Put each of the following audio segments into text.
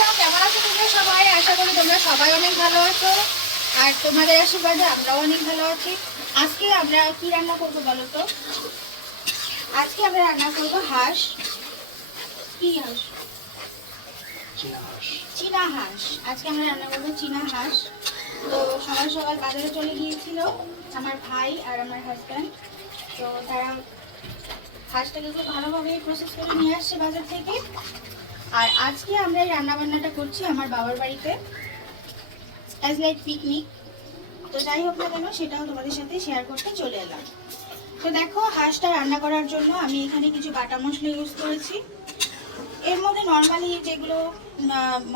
বন্ধুরা, কেমন আছো তোমরা সবাই? আশা করি তোমরা সবাই অনেক ভালো আছো, আর তোমাদের আশীর্বাদে আমরাও অনেক ভালো আছি। আজকে আমরা কি রান্না করবো বলো তো? আজকে আমরা রান্না করবো হাঁস। কি হাঁস? চীনা হাঁস। আজকে আমরা রান্না করবো চীনা হাঁস। তো সকাল সকাল বাজারে চলে গিয়েছিল আমার ভাই আর আমার হাজব্যান্ড। তো তারা হাঁসটাকে খুব ভালোভাবে প্রসেস করে নিয়ে আসছে বাজার থেকে। আর আজকে আমরা এই রান্নাবান্নাটা করছি আমার বাবার বাড়িতে, অ্যাজ লাইক পিকনিক। তো যাই হোক না কেন, সেটাও তোমাদের সাথে শেয়ার করতে চলে এলাম। তো দেখো, হাঁসটা রান্না করার জন্য আমি এখানে কিছু বাটা মশলা ইউজ করেছি। এর মধ্যে নর্মালি যেগুলো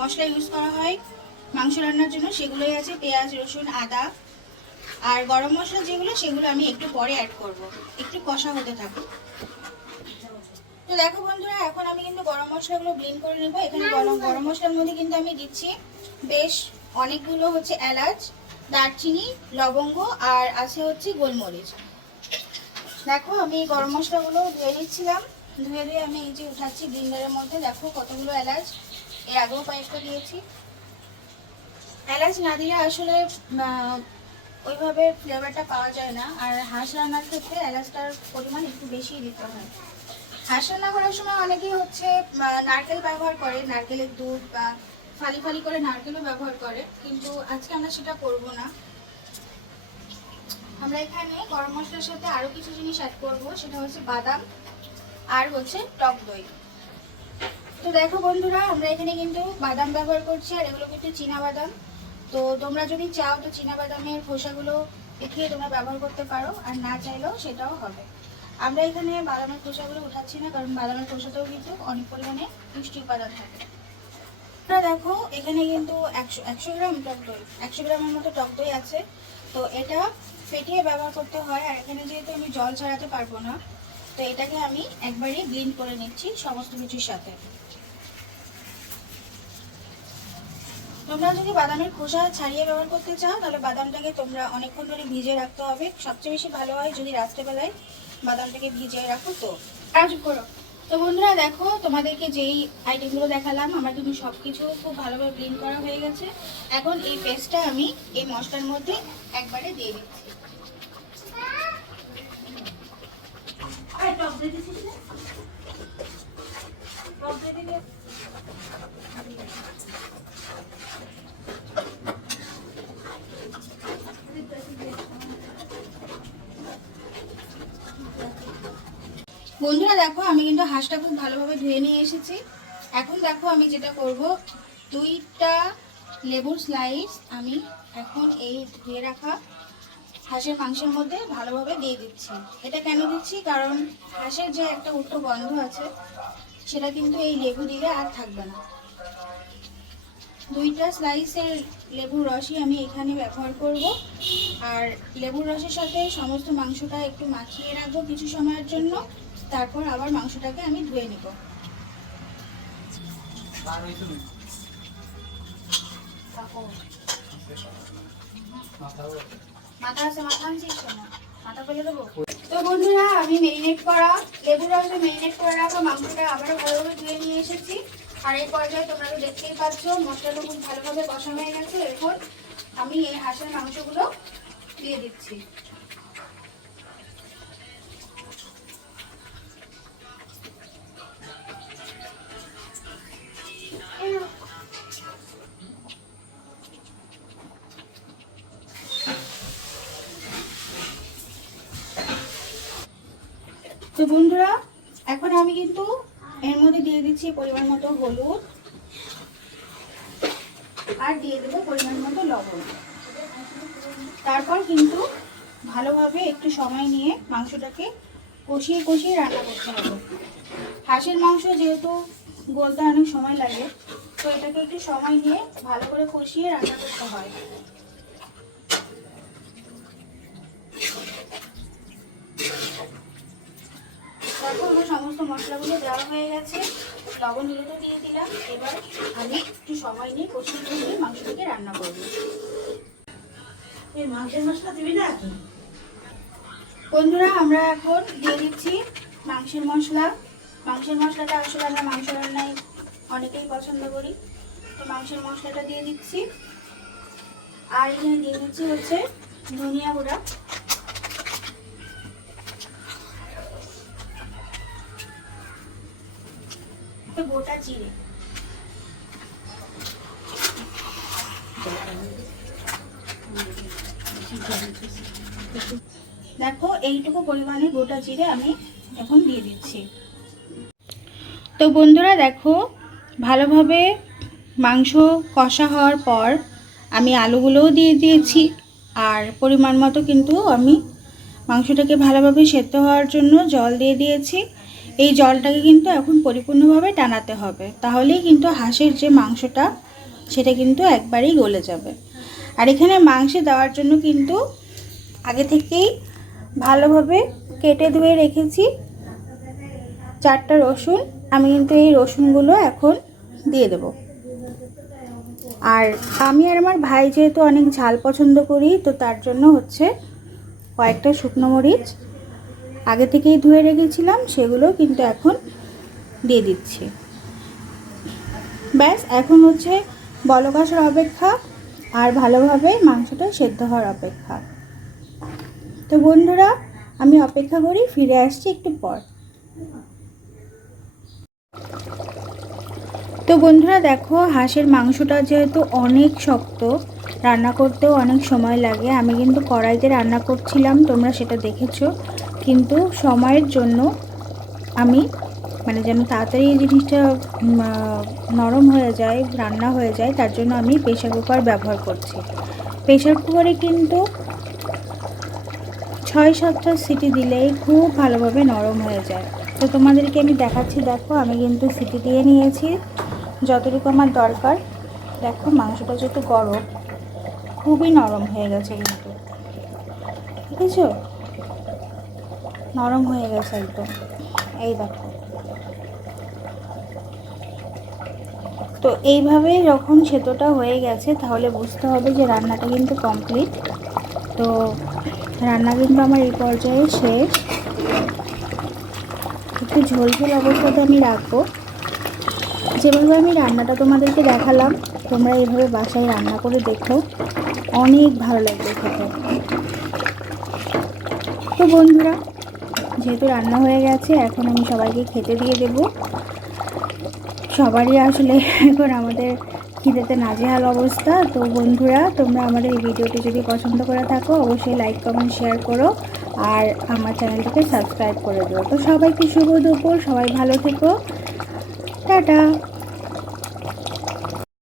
মশলা ইউজ করা হয় মাংস রান্নার জন্য সেগুলোই আছে, পেঁয়াজ, রসুন, আদা। আর গরম মশলা যেগুলো, সেগুলো আমি একটু পরে অ্যাড করব, একটু কষা হতে থাকবে। তো দেখো বন্ধুরা, এখন আমি কিন্তু গরম মশলাগুলো ব্লেন্ড করে নেবো। এখানে গরম মশলার মধ্যে কিন্তু আমি দিচ্ছি বেশ অনেকগুলো হচ্ছে এলাচ, দারচিনি, লবঙ্গ, আর আছে হচ্ছে গোলমরিচ। দেখো, আমি গরম মশলাগুলো ধুয়ে নিচ্ছিলাম, ধুয়ে আমি এই যে উঠাচ্ছি ব্লেন্ডারের মধ্যে। দেখো কতগুলো এলাচ, এর আগেও কয়েকটা দিয়েছি। এলাচ না দিলে আসলে ওইভাবে ফ্লেভারটা পাওয়া যায় না, আর হাঁস রান্নার ক্ষেত্রে এলাচটার পরিমাণ একটু বেশি দিতে হয়। হাঁস রান্না করার সময় অনেকেই হচ্ছে নারকেল ব্যবহার করে, নারকেলের দুধ বা ফালি ফালি করে নারকেলও ব্যবহার করে, কিন্তু আজকে আমরা সেটা করব না। আমরা এখানে গরম মশলার সাথে আরো কিছু জিনিস অ্যাড করব, সেটা হচ্ছে বাদাম আর হচ্ছে টক দই। তো দেখো বন্ধুরা, আমরা এখানে কিন্তু বাদাম ব্যবহার করছি, আর এগুলো কিন্তু চীনা বাদাম। তো তোমরা যদি চাও তো চীনা বাদামের খোসাগুলো উঠিয়ে তোমরা ব্যবহার করতে পারো, আর না চাইলেও সেটাও হবে। আমরা এখানে বাদামের খোসাগুলো উঠাচ্ছি না, কারণ বাদামের খোসাতেও কিন্তু অনেক পরিমাণে পুষ্টি উপাদান থাকে। দেখো, এখানে কিন্তু 100 গ্রাম টক দই, 100 গ্রামের মতো টক দই আছে। তো এটা ফেটিয়ে ব্যবহার করতে হয়, আর এখানে যেহেতু আমি জল ছাড়াতে পারবো না, তো এটাকে আমি একবারই ব্লেন্ড করে নিচ্ছি সমস্ত কিছুর সাথে। তোমরা যদি বাদামের খোসা ছাড়িয়ে ব্যবহার করতে চাও, তাহলে বাদামটাকে তোমরা অনেকক্ষণ ধরে ভিজিয়ে রাখতে হবে। সবচেয়ে বেশি ভালো হয় যদি রাত্রেবেলায় বাদামটাকে ভিজিয়ে রাখো। তো কাজ করো। তো বন্ধুরা দেখো, তোমাদেরকে যেই আইটেমগুলো দেখালাম আমার কিন্তু সব কিছু খুব ভালোভাবে ব্লেন্ড করা হয়ে গেছে। এখন এই পেস্টটা আমি এই মশলার মধ্যে একবারে দিয়ে দিচ্ছি। বন্ধুরা দেখো, আমি কিন্তু হাঁসটা খুব ভালোভাবে ধুয়ে নিয়ে এসেছি। এখন দেখো আমি যেটা করব, 2টা লেবুর স্লাইস আমি এখন এই ধুয়ে রাখা হাঁসের মাংসের মধ্যে ভালোভাবে দিয়ে দিচ্ছি। এটা কেন দিচ্ছি, কারণ হাঁসের যে একটা উষ্ণ গন্ধ আছে সেটা কিন্তু এই লেবু দিলে আর থাকবে না। 2টা স্লাইসের লেবুর রসই আমি এখানে ব্যবহার করব, আর লেবুর রসের সাথে সমস্ত মাংসটা একটু মাখিয়ে রাখবো কিছু সময়ের জন্য। তারপর আবার মাংসটাকে আমি ধুয়ে নেব। মাথা আছে, মাথা আনছিস না, মাথা ফেলে দেবো। তো বন্ধুরা, আমি মেরিনেট করা লেবুর রসে মেরিনেট করে রাখা মাংসটা আবারও ভালোভাবে ধুয়ে নিয়ে এসেছি। আর এই পর্যায়ে তোমরা তো দেখতেই পাচ্ছ মশলাটা খুব ভালোভাবে কষা হয়ে গেছে। এখন আমি এই হাঁসের মাংসগুলো দিয়ে দিচ্ছি। তো বন্ধুরা, এখন আমি কিন্তু এর মধ্যে দিয়ে দিচ্ছি পরিমাণ মতো হলুদ, আর দিয়ে দেবো পরিমাণ মতো লবণ। তারপর কিন্তু ভালোভাবে একটু সময় নিয়ে মাংসটাকে কষিয়ে কষিয়ে রান্না করতে হবে। হাঁসের মাংস যেহেতু গলতে অনেক সময় লাগে, তো এটাকে একটু সময় নিয়ে ভালো করে কষিয়ে রান্না করতে হয়। তারপর আমার সমস্ত মশলাগুলো দেওয়া হয়ে গেছে, লবণ হলুদও দিয়ে দিলাম। এবার আমি একটু সময় নিয়ে কষিয়ে কষিয়ে মাংসটাকে রান্না করব। এই মাংসের মশলা দিবি না বন্ধুরা, আমরা এখন দিয়ে দিচ্ছি মাংসের মশলা। মাংসের মশলাটা আসলে আমরা মাংস রান্নায় অনেকেই পছন্দ করি। তো মাংসের মশলাটা দিয়ে দিচ্ছি। আর এখানে দিয়ে দিচ্ছি হচ্ছে ধনিয়া গুঁড়া, গোটা জিরে, দেখো এইটুকু পরিমাণে গোটা জিরে আমি এখন দিয়ে দিচ্ছি। তো বন্ধুরা দেখো ভালোভাবে মাংস কষা হওয়ার পর আমি আলুগুলোও দিয়ে দিয়েছি। আর পরিমাণ মতো কিন্তু আমি মাংসটাকে ভালোভাবে সেদ্ধ হওয়ার জন্য জল দিয়ে দিয়েছি। এই জলটাকে কিন্তু এখন পরিপূর্ণভাবে টানাতে হবে, তাহলেই কিন্তু হাঁসের যে মাংসটা সেটা কিন্তু একবারেই গলে যাবে। আর এখানে মাংসে দেওয়ার জন্য কিন্তু আগে থেকেই ভালোভাবে কেটে ধুয়ে রেখেছি 4টা রসুন। আমি কিন্তু এই রসুনগুলো এখন দিয়ে দেব। আর আমি আর আমার ভাই যেহেতু অনেক ঝাল পছন্দ করি, তো তার জন্য হচ্ছে কয়েকটা শুকনো মরিচ আগে থেকেই ধুয়ে রেখেছিলাম, সেগুলো কিন্তু এখন দিয়ে দিচ্ছি। ব্যাস এখন হচ্ছে বলক আসার অপেক্ষা আর ভালোভাবে মাংসটা সেদ্ধ হওয়ার অপেক্ষা। তো বন্ধুরা আমি অপেক্ষা করি, ফিরে আসছি একটু পর। তো বন্ধুরা দেখো হাঁসের মাংসটা যেহেতু অনেক শক্ত, রান্না করতেও অনেক সময় লাগে। আমি কিন্তু কড়াইতে রান্না করছিলাম, তোমরা সেটা দেখেছো, কিন্তু সময়ের জন্য আমি যেন তাড়াতাড়ি এই জিনিসটা নরম হয়ে যায়, রান্না হয়ে যায়, তার জন্য আমি প্রেসার কুকার ব্যবহার করছি। প্রেসার কুকারে কিন্তু 6-7টা সিটি দিলেই খুব ভালোভাবে নরম হয়ে যায়। তো তোমাদেরকে আমি দেখাচ্ছি, দেখো আমি কিন্তু সিটি দিয়ে নিয়েছি যতটুকু আমার দরকার। দেখো মাংসটা যেহেতু গরম, খুবই নরম হয়ে গেছে, কিন্তু বুঝেছো, নরম হয়ে গেছে একদম। এই দেখো, তো এইভাবে যখন সেদ্ধটা হয়ে গেছে তাহলে বুঝতে হবে যে রান্নাটা কিন্তু কমপ্লিট। তো রান্না কিন্তু আমার এই পর্যায়ে শেষ। একটু ঝোল ঝোল অবস্থাতে আমি রাখবো। যেভাবে আমি রান্নাটা তোমাদেরকে দেখালাম, তোমরা এইভাবে বাসায় রান্না করে দেখো, অনেক ভালো লাগবে খেতে। তো বন্ধুরা যেহেতু রান্না হয়ে গেছে, এখন আমি সবাইকে খেতে দিয়ে দেব। সবারই আসলে এখন আমাদের খিদেতে নাজেহাল অবস্থা। তো বন্ধুরা তোমরা আমাদের এই ভিডিওটি যদি পছন্দ করে থাকো, অবশ্যই লাইক কমেন্ট শেয়ার করো আর আমার চ্যানেলটিকে সাবস্ক্রাইব করে দিও। তো সবাইকে শুভ দুপুর, সবাই ভালো থেকো, টাটা।